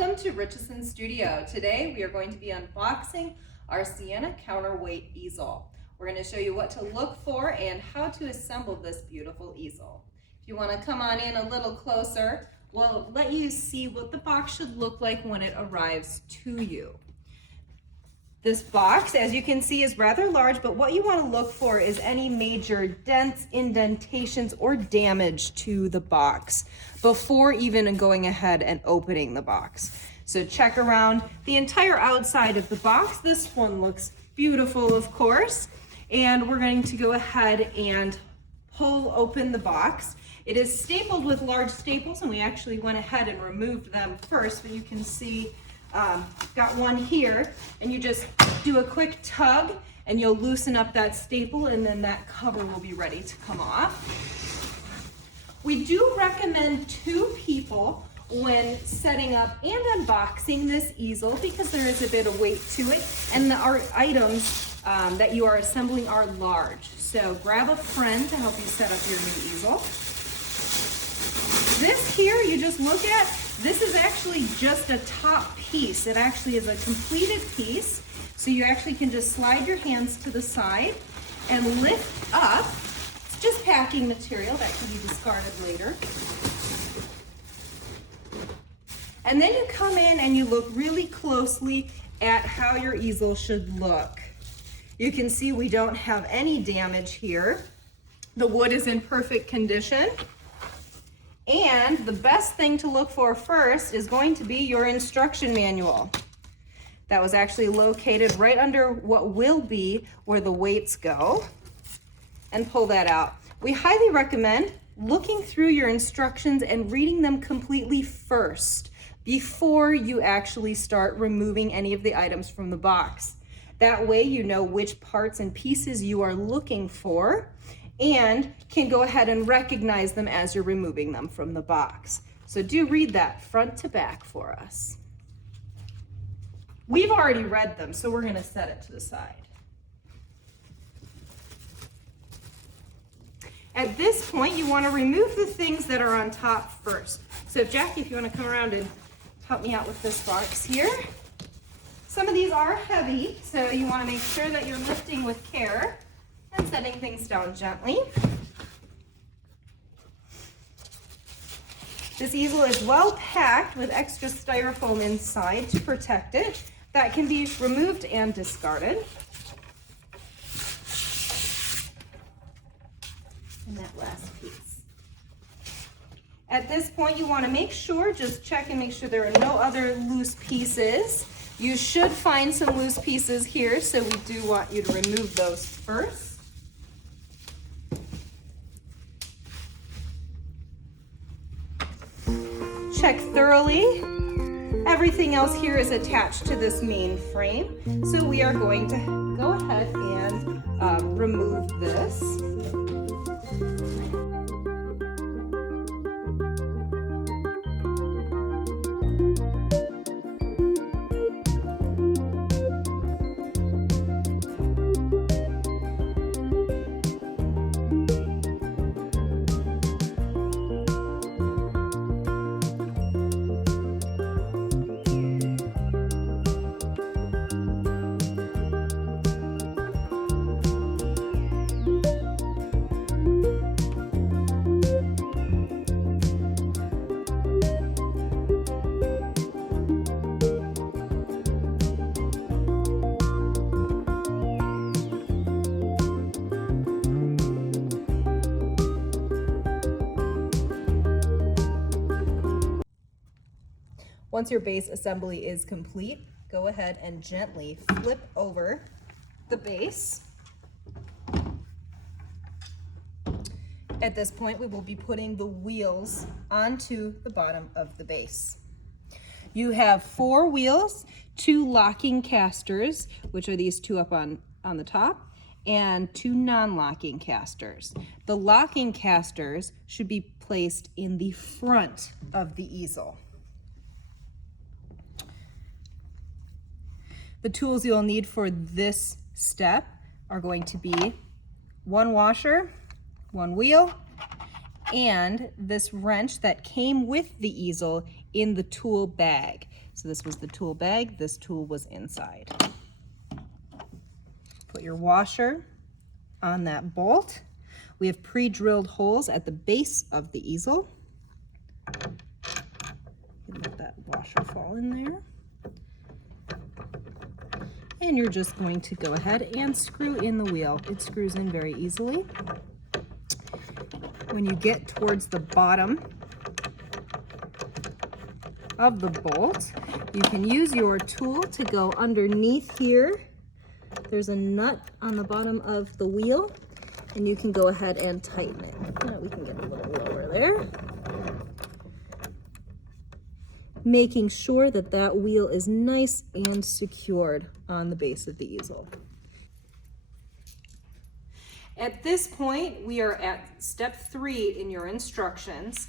Welcome to Richardson Studio. Today we are going to be unboxing our Sienna counterweight easel. We're going to show you what to look for and how to assemble this beautiful easel. If you want to come on in a little closer, we'll let you see what the box should look like when it arrives to you. This box, as you can see, is rather large, but what you want to look for is any major dents, indentations, or damage to the box before even going ahead and opening the box. So check around the entire outside of the box. This one looks beautiful, of course, and we're going to go ahead and pull open the box. It is stapled with large staples, and we actually went ahead and removed them first, but you can see got one here, and you just do a quick tug and you'll loosen up that staple, and then that cover will be ready to come off. We do recommend 2 people when setting up and unboxing this easel because there is a bit of weight to it, and our items that you are assembling are large. So grab a friend to help you set up your new easel. This here you just look at, this is actually just a top piece. It actually is a completed piece. So you actually can just slide your hands to the side and lift up. It's just packing material that can be discarded later. And then you come in and you look really closely at how your easel should look. You can see we don't have any damage here. The wood is in perfect condition. And the best thing to look for first is going to be your instruction manual. That was actually located right under what will be where the weights go. And pull that out. We highly recommend looking through your instructions and reading them completely first before you actually start removing any of the items from the box. That way you know which parts and pieces you are looking for and can go ahead and recognize them as you're removing them from the box. So do read that front to back for us. We've already read them, so we're gonna set it to the side. At this point, you wanna remove the things that are on top first. So Jackie, if you wanna come around and help me out with this box here. Some of these are heavy, so you wanna make sure that you're lifting with care and setting things down gently. This easel is well packed with extra styrofoam inside to protect it. That can be removed and discarded. And that last piece. At this point, you want to make sure, just check and make sure there are no other loose pieces. You should find some loose pieces here, so we do want you to remove those first. Check thoroughly. Everything else here is attached to this main frame, so we are going to go ahead and remove this. Once your base assembly is complete, go ahead and gently flip over the base. At this point, we will be putting the wheels onto the bottom of the base. You have 4 wheels, 2 locking casters, which are these 2 up on the top, and 2 non-locking casters. The locking casters should be placed in the front of the easel. The tools you'll need for this step are going to be 1 washer, 1 wheel, and this wrench that came with the easel in the tool bag. So this was the tool bag, this tool was inside. Put your washer on that bolt. We have pre-drilled holes at the base of the easel. Let that washer fall in there. And you're just going to go ahead and screw in the wheel. It screws in very easily. When you get towards the bottom of the bolt, you can use your tool to go underneath here. There's a nut on the bottom of the wheel, and you can go ahead and tighten it. We can get a little lower there. Making sure that that wheel is nice and secured on the base of the easel. At this point, we are at step 3 in your instructions.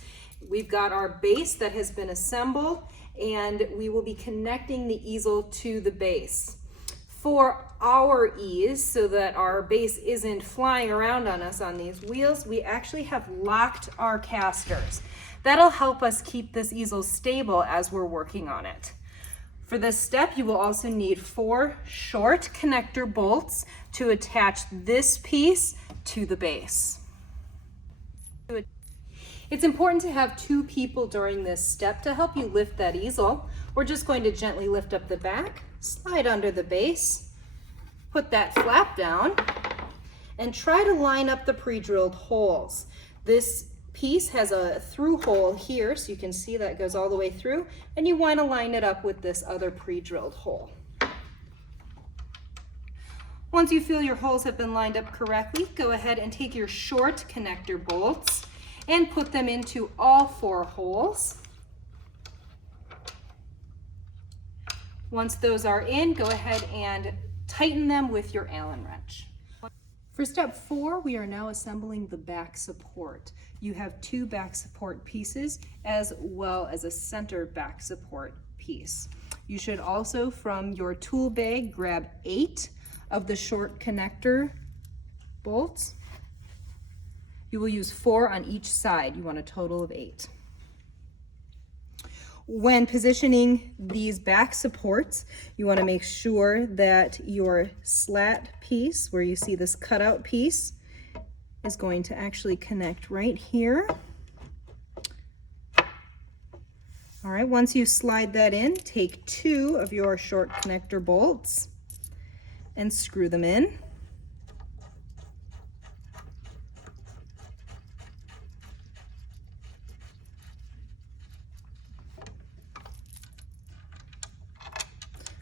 We've got our base that has been assembled, and we will be connecting the easel to the base. For our ease, so that our base isn't flying around on us on these wheels, we actually have locked our casters. That'll help us keep this easel stable as we're working on it. For this step, you will also need 4 short connector bolts to attach this piece to the base. It's important to have 2 people during this step to help you lift that easel. We're just going to gently lift up the back, slide under the base, put that flap down, and try to line up the pre-drilled holes. This piece has a through hole here, so you can see that goes all the way through, and you want to line it up with this other pre-drilled hole. Once you feel your holes have been lined up correctly, go ahead and take your short connector bolts and put them into all 4 holes. Once those are in, go ahead and tighten them with your Allen wrench. For step 4, we are now assembling the back support. You have 2 back support pieces as well as a center back support piece. You should also, from your tool bag, grab 8 of the short connector bolts. You will use 4 on each side. You want a total of 8. When positioning these back supports, you want to make sure that your slat piece, where you see this cutout piece, is going to actually connect right here. All right, once you slide that in, take 2 of your short connector bolts and screw them in.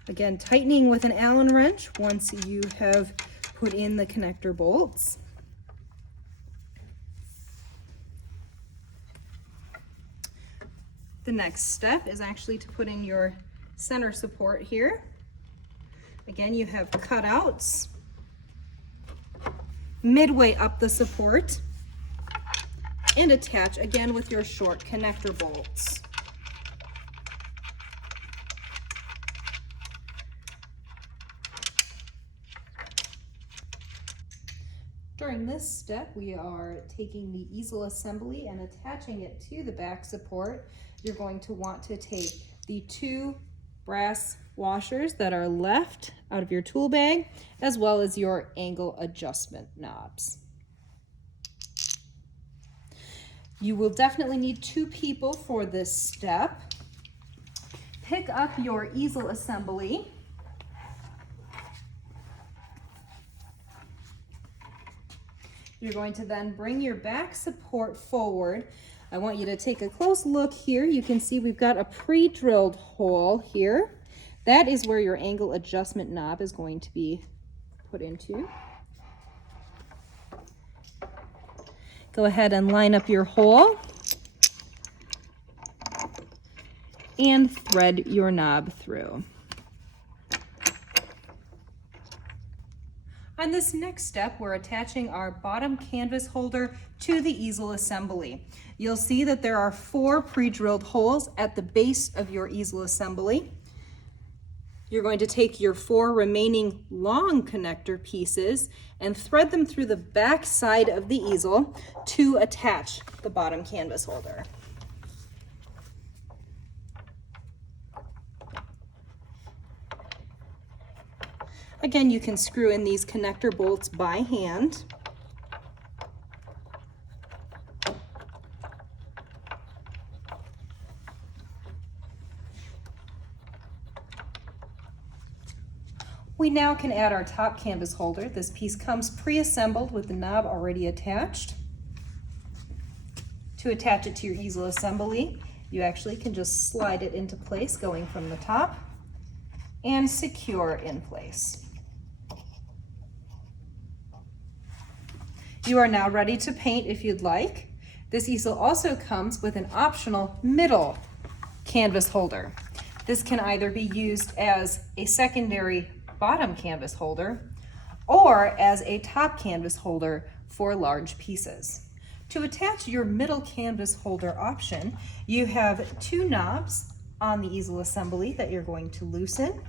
Again, tightening with an Allen wrench once you have put in the connector bolts. The next step is actually to put in your center support here. Again, you have cutouts midway up the support, and attach again with your short connector bolts. During this step, we are taking the easel assembly and attaching it to the back support. You're going to want to take the 2 brass washers that are left out of your tool bag, as well as your angle adjustment knobs. You will definitely need 2 people for this step. Pick up your easel assembly. You're going to then bring your back support forward. I want you to take a close look here. You can see we've got a pre-drilled hole here. That is where your angle adjustment knob is going to be put into. Go ahead and line up your hole and thread your knob through. On this next step, we're attaching our bottom canvas holder to the easel assembly. You'll see that there are 4 pre-drilled holes at the base of your easel assembly. You're going to take your 4 remaining long connector pieces and thread them through the back side of the easel to attach the bottom canvas holder. Again, you can screw in these connector bolts by hand. We now can add our top canvas holder. This piece comes pre-assembled with the knob already attached. To attach it to your easel assembly, you actually can just slide it into place going from the top and secure in place. You are now ready to paint if you'd like. This easel also comes with an optional middle canvas holder. This can either be used as a secondary bottom canvas holder or as a top canvas holder for large pieces. To attach your middle canvas holder option, you have two knobs on the easel assembly that you're going to loosen.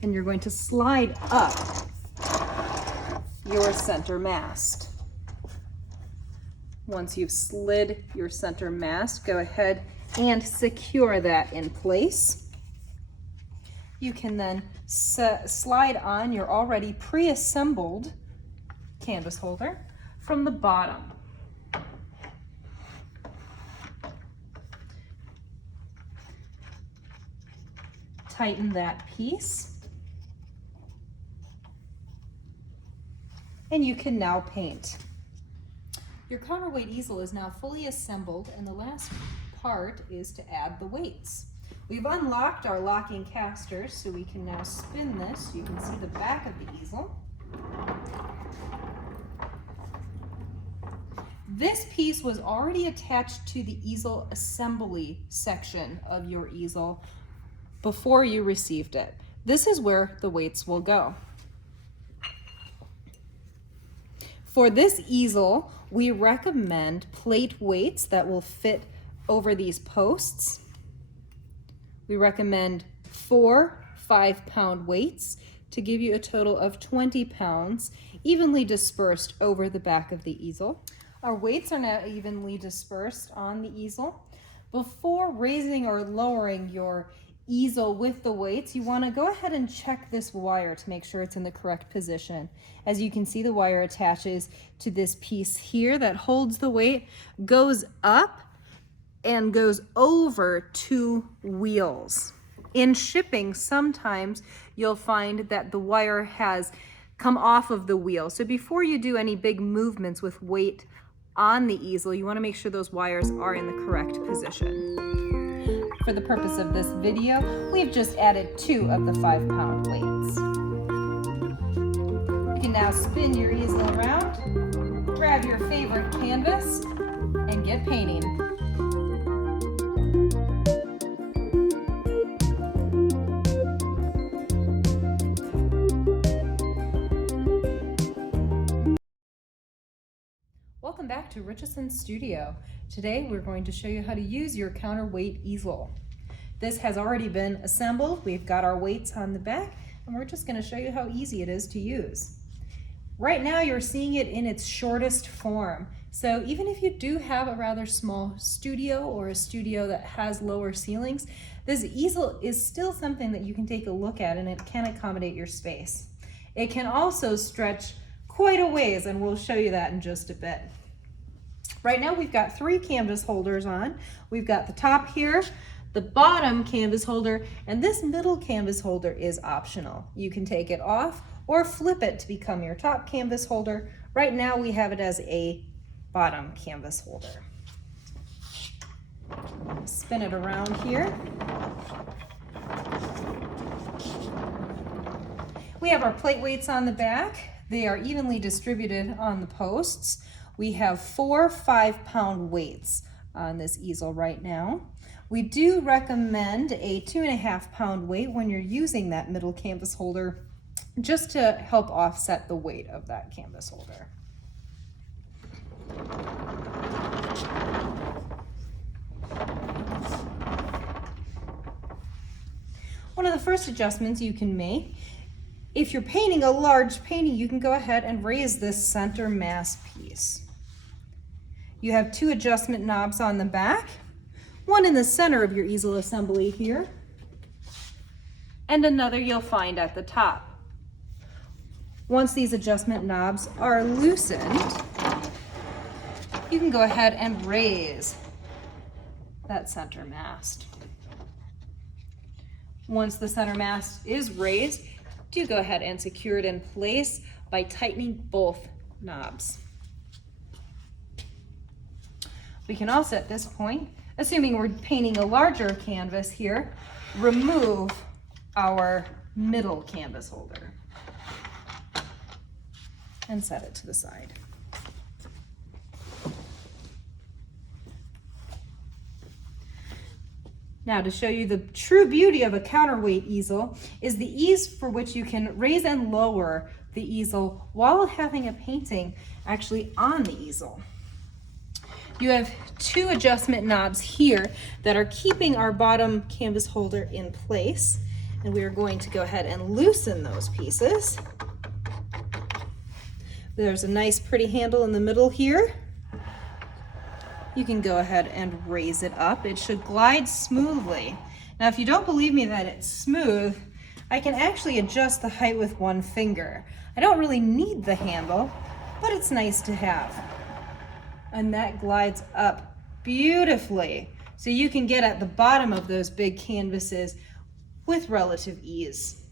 And you're going to slide up your center mast. Once you've slid your center mast, go ahead and secure that in place. You can then slide on your already pre-assembled canvas holder from the bottom. Tighten that piece. And you can now paint. Your counterweight easel is now fully assembled, and the last part is to add the weights. We've unlocked our locking casters, so we can now spin this. You can see the back of the easel. This piece was already attached to the easel assembly section of your easel before you received it. This is where the weights will go. For this easel, we recommend plate weights that will fit over these posts. We recommend 4 5-pound weights to give you a total of 20 pounds, evenly dispersed over the back of the easel. Our weights are now evenly dispersed on the easel. Before raising or lowering your easel with the weights, you want to go ahead and check this wire to make sure it's in the correct position. As you can see, the wire attaches to this piece here that holds the weight, goes up and goes over 2 wheels. In shipping, sometimes you'll find that the wire has come off of the wheel. So before you do any big movements with weight on the easel, you want to make sure those wires are in the correct position. For the purpose of this video, we've just added 2 of the 5-pound weights. You can now spin your easel around, grab your favorite canvas, and get painting. Welcome back to Richeson's studio. Today we're going to show you how to use your counterweight easel. This has already been assembled. We've got our weights on the back, and we're just going to show you how easy it is to use. Right now you're seeing it in its shortest form. So even if you do have a rather small studio or a studio that has lower ceilings, this easel is still something that you can take a look at, and it can accommodate your space. It can also stretch quite a ways, and we'll show you that in just a bit. Right now we've got 3 canvas holders on. We've got the top here, the bottom canvas holder, and this middle canvas holder is optional. You can take it off or flip it to become your top canvas holder. Right now we have it as a bottom canvas holder. Spin it around here. We have our plate weights on the back. They are evenly distributed on the posts. We have 4 5-pound weights on this easel right now. We do recommend a 2.5-pound weight when you're using that middle canvas holder, just to help offset the weight of that canvas holder. One of the first adjustments you can make, if you're painting a large painting, you can go ahead and raise this center mass piece. You have 2 adjustment knobs on the back, one in the center of your easel assembly here. and another you'll find at the top. Once these adjustment knobs are loosened, you can go ahead and raise that center mast. Once the center mast is raised, do go ahead and secure it in place by tightening both knobs. We can also at this point, assuming we're painting a larger canvas here, remove our middle canvas holder and set it to the side. Now, to show you the true beauty of a counterweight easel is the ease for which you can raise and lower the easel while having a painting actually on the easel. You have two adjustment knobs here that are keeping our bottom canvas holder in place, and we are going to go ahead and loosen those pieces. There's a nice pretty handle in the middle here. You can go ahead and raise it up. It should glide smoothly. Now, if you don't believe me that it's smooth, I can actually adjust the height with one finger. I don't really need the handle, but it's nice to have. And that glides up beautifully. So you can get at the bottom of those big canvases with relative ease.